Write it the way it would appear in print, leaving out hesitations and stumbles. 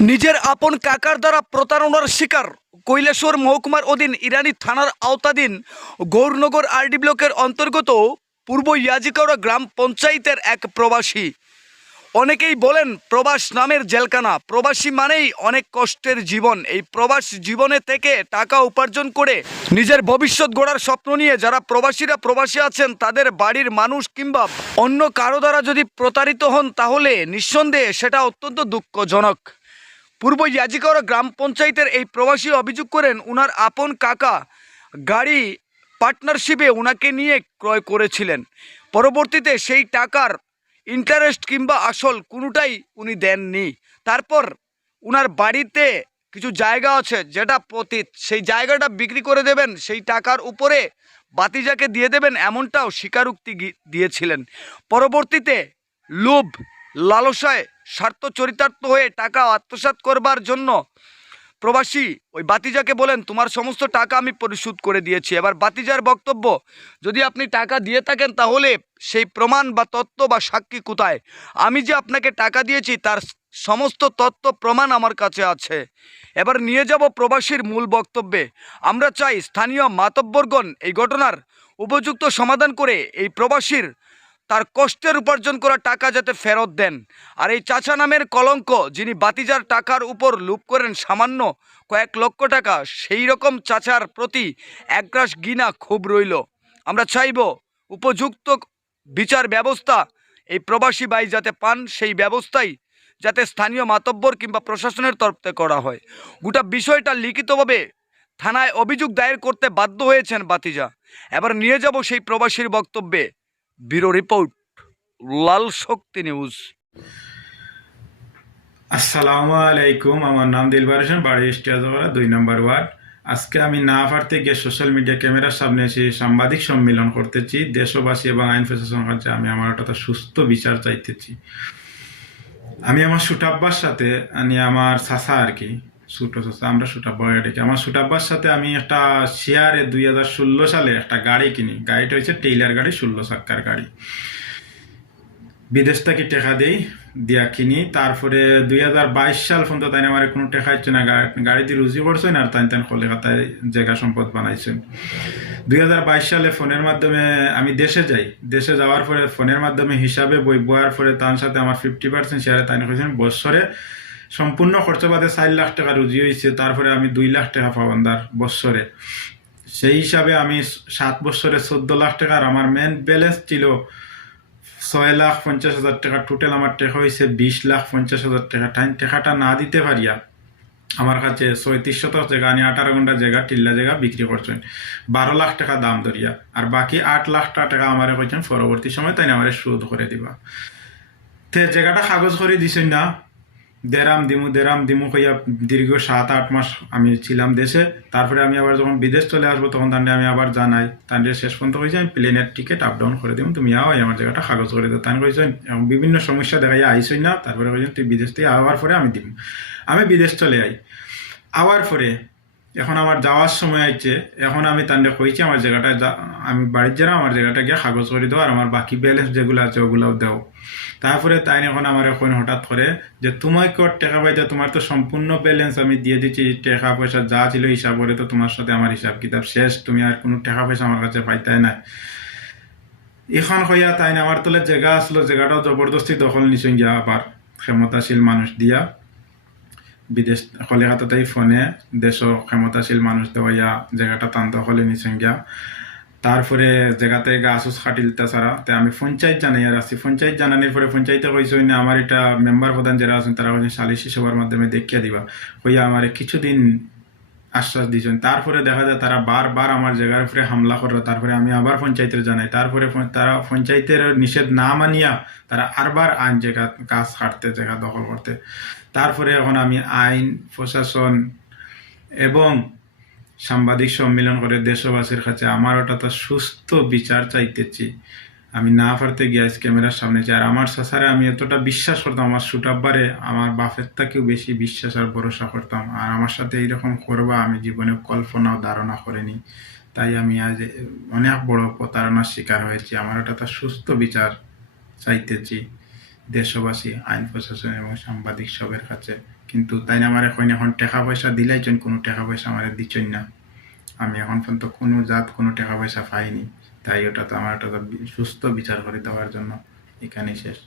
নিজের আপন কাকার দ্বারা প্রতারণার শিকার কৈলাসহর মহকুমার অধীন ইরানি থানার আওতাধীন গৌরনগর আরডি ব্লকের অন্তর্গত পূর্ব ইয়াজিকাওড়া গ্রাম পঞ্চায়েতের এক প্রবাসী। অনেকেই বলেন প্রবাস নামের জেলখানা। প্রবাসী মানেই অনেক কষ্টের জীবন। এই প্রবাস জীবনে থেকে টাকা উপার্জন করে নিজের ভবিষ্যৎ গড়ার স্বপ্ন নিয়ে যারা প্রবাসী আছেন, তাদের বাড়ির মানুষ কিংবা অন্য কারো দ্বারা যদি প্রতারিত হন, তাহলে নিঃসন্দেহে সেটা অত্যন্ত দুঃখজনক। পূর্ব ইয়াজিকাওড়া গ্রাম পঞ্চায়েতের এই প্রবাসী অভিযোগ করেন উনার আপন কাকা গাড়ি পার্টনারশিপে উনাকে নিয়ে ক্রয় করেছিলেন। পরবর্তীতে সেই টাকার ইন্টারেস্ট কিংবা আসল কোনোটাই উনি দেননি। তারপর উনার বাড়িতে কিছু জায়গা আছে যেটা পতিত, সেই জায়গাটা বিক্রি করে দেবেন, সেই টাকার উপরে বাতিজাকে দিয়ে দেবেন, এমনটাও স্বীকারোক্তি দিয়েছিলেন। পরবর্তীতে লোভ লালসায় স্বার্থ চরিতার্থ হয়ে টাকা আত্মসাৎ করবার জন্য প্রবাসী ওই বাতিজাকে বলেন, তোমার সমস্ত টাকা আমি পরিশোধ করে দিয়েছি। এবার বাতিজার বক্তব্য, যদি আপনি টাকা দিয়ে থাকেন তাহলে সেই প্রমাণ বা তথ্য বা সাক্ষী কোথায়? আমি যে আপনাকে টাকা দিয়েছি তার সমস্ত তথ্য প্রমাণ আমার কাছে আছে। এবার নিয়ে যাব প্রবাসীর মূল বক্তব্যে। আমরা চাই স্থানীয় মাতব্বরগণ এই ঘটনার উপযুক্ত সমাধান করে এই প্রবাসীর তার কষ্টের উপার্জন করা টাকা যাতে ফেরত দেন। আর এই চাচা নামের কলঙ্ক, যিনি বাতিজার টাকার উপর লুপ করেন সামান্য কয়েক লক্ষ টাকা, সেই রকম চাচার প্রতি একরাশ ঘৃণা খুব রইল। আমরা চাইব উপযুক্ত বিচার ব্যবস্থা এই প্রবাসী ভাই যাতে পান, সেই ব্যবস্থাই যাতে স্থানীয় মাতব্বর কিংবা প্রশাসনের তরফ থেকে করা হয়। গোটা বিষয়টা লিখিতভাবে থানায় অভিযোগ দায়ের করতে বাধ্য হয়েছেন বাতিজা। এবার নিয়ে যাব সেই প্রবাসীর বক্তব্যে। ব্যুরো রিপোর্ট, লাল শক্তি নিউজ। আসসালামু আলাইকুম, আমার নাম দিলবার হোসেন, বাড়ি স্টিয়াজওয়ালা 2 নম্বর ওয়ার্ড। আজকে আমি না পারতে গিয়ে সোশ্যাল মিডিয়া ক্যামেরার সামনে এসে সাংবাদিক সম্মেলন করতেছি। দেশবাসী এবং আইন প্রশাসনের কাছে আমি আমার একটা সুস্থ বিচার চাইতেছি। আমি আমার সুটাব্বার সাথে আমার চাচা আর কি, ছোট চাচা, আমরা সুটাব্বা ডেকে, আমার সুটাব্বার সাথে আমি একটা শেয়ারে 2016 সালে একটা গাড়ি কিনি। গাড়িটা হচ্ছে টেইলার গাড়ি, 16 চাক্কার গাড়ি। বিদেশ থেকে টেকা দেই, দিয়া কিনি। তারপরে 2022 সাল পর্যন্ত তাই আমার কোনো টেকা হচ্ছে না। গাড়িতে রুজি করছেন আর তাই কলকাতায় জায়গা সম্পদ বানাইছেন। 2022 সালে ফোনের মাধ্যমে আমি দেশে যাই। দেশে যাওয়ার পরে ফোনের মাধ্যমে হিসাবে বই বয়ার পরে তার সাথে আমার 50% শেয়ারে তাই হয়েছেন। বছরে সম্পূর্ণ খরচা বাদে 4 লাখ টাকা রুজি হয়েছে। তারপরে আমি 2 লাখ টাকা পাবন্দার বছরে। সেই হিসাবে আমি 7 বছরে 14 লাখ টাকার আমার মেন ব্যালেন্স ছিল 6,50,000 টাকা। টোটাল আমার টাকা হয়েছে 20,50,000 টাকা। টাকাটা না দিতে পারিয়া আমার কাছে 37 শতক জায়গা, আমি 18 ঘন্টা জায়গা, টিল্লা জায়গা বিক্রি করছেন 12 লাখ টাকা দাম ধরিয়া। আর বাকি 8 লাখ টাকা আমার কইছেন পরবর্তী সময় তাই আমার শোধ করে দিবা। তে জায়গাটা কাগজ করে দিছেন না, দেরাম দিমু কইয়া দীর্ঘ 7-8 মাস আমি ছিলাম দেশে। তারপরে আমি আবার যখন বিদেশ চলে আসবো তখন তান্ডে আমি আবার জানাই, তান্ডে শেষ পর্যন্ত কইছে আমি প্লেনের টিকিট আপ ডাউন করে দিব, তুমি আও আমার জায়গাটা কাগজ করে দাও। তাই কইছেন বিভিন্ন সমস্যা দেখাইয়া আইসই না। তারপরে কইছেন তুই বিদেশ থেকে আওয়ার পরে আমি দিব। আমি বিদেশ চলে আই। আওয়ার পরে এখন আমার যাওয়ার সময় আইছে। এখন আমি তান্ডে কইছি আমার জায়গাটা আমি বাড়ির যারা আমার জায়গাটা গিয়ে কাগজ করে দাও, আর আমার বাকি ব্যালেন্স যেগুলো আছে ওগুলোও দাও। তারপরে তাই এখন আমার এখন হঠাৎ করে যে তোমায় কর টাকা পাইতে, তোমার তো সম্পূর্ণ ব্যালেন্স আমি দিয়ে দিচ্ছি, টাকা পয়সা যা ছিল হিসাব করে তো তোমার সাথে আমার হিসাব কিতাব শেষ, তুমি আর কোনো টাকা পয়সা আমার কাছে পাইতাই না। এখন হইয়া তাই আমার তোলে জায়গা আসলো, জায়গাটাও জবরদস্তি দখল নিছেন গিয়া আবার ক্ষমতাশীল মানুষ দিয়া। বিদেশ কলিকাতাতেই ফোনে দেশ ক্ষমতাশীল মানুষ দেওয়া জায়গাটা টান দখলে নিছেন গিয়া। তারপরে জায়গাতে গাছ কাটিল। তাছাড়া আমি পঞ্চায়েত জানাই আর আছি। পঞ্চায়েত জানানোর পরে পঞ্চায়েতে কইছে না আমার এটা মেম্বার প্রধান যারা আছেন তারা কইছেন সালিশি সভার মাধ্যমে দেখিয়া দিবা কইয়া আমার কিছুদিন আশ্বাস দিয়েছেন। তারপরে দেখা যায় তারা বারবার আমার জায়গার উপরে হামলা করে। তারপরে আমি আবার পঞ্চায়েতের জানাই। তারপরে তারা পঞ্চায়েতের নিষেধ না মানিয়া তারা আরবার আইন জায়গা গাছ কাটতে, জায়গা দখল করতে। তারপরে এখন আমি আইন প্রশাসন এবং সাংবাদিক সম্মেলন করে দেশবাসীর কাছে আমার ওটা তো সুস্থ বিচার চাইতেছি। আমি না পারতে গিয়ে ক্যামেরার সামনে যাই। আর আমার চাচারে আমি এতটা বিশ্বাস করতাম, আমার সুটাব্বারে আমার বাপের থেকেও বেশি বিশ্বাস আর ভরসা করতাম। আর আমার সাথে এইরকম করবা আমি জীবনে কল্পনাও ধারণা করিনি। তাই আমি আজ অনেক বড় প্রতারণার শিকার হয়েছি। আমার ওটা তো সুস্থ বিচার চাইতেছি দেশবাসী, আইন প্রশাসন এবং সাংবাদিক সবের কাছে। কিন্তু তাই না আমার এখন এখন টাকা পয়সা দিলাইছেন, কোনো টাকা পয়সা আমার দিচ্ছেন না। আমি এখন পর্যন্ত কোনো জাত কোনো টাকা পয়সা পাইনি। তাই ওটা তো আমার একটা সুস্থ বিচার করে দেওয়ার জন্য এখানেই শেষ।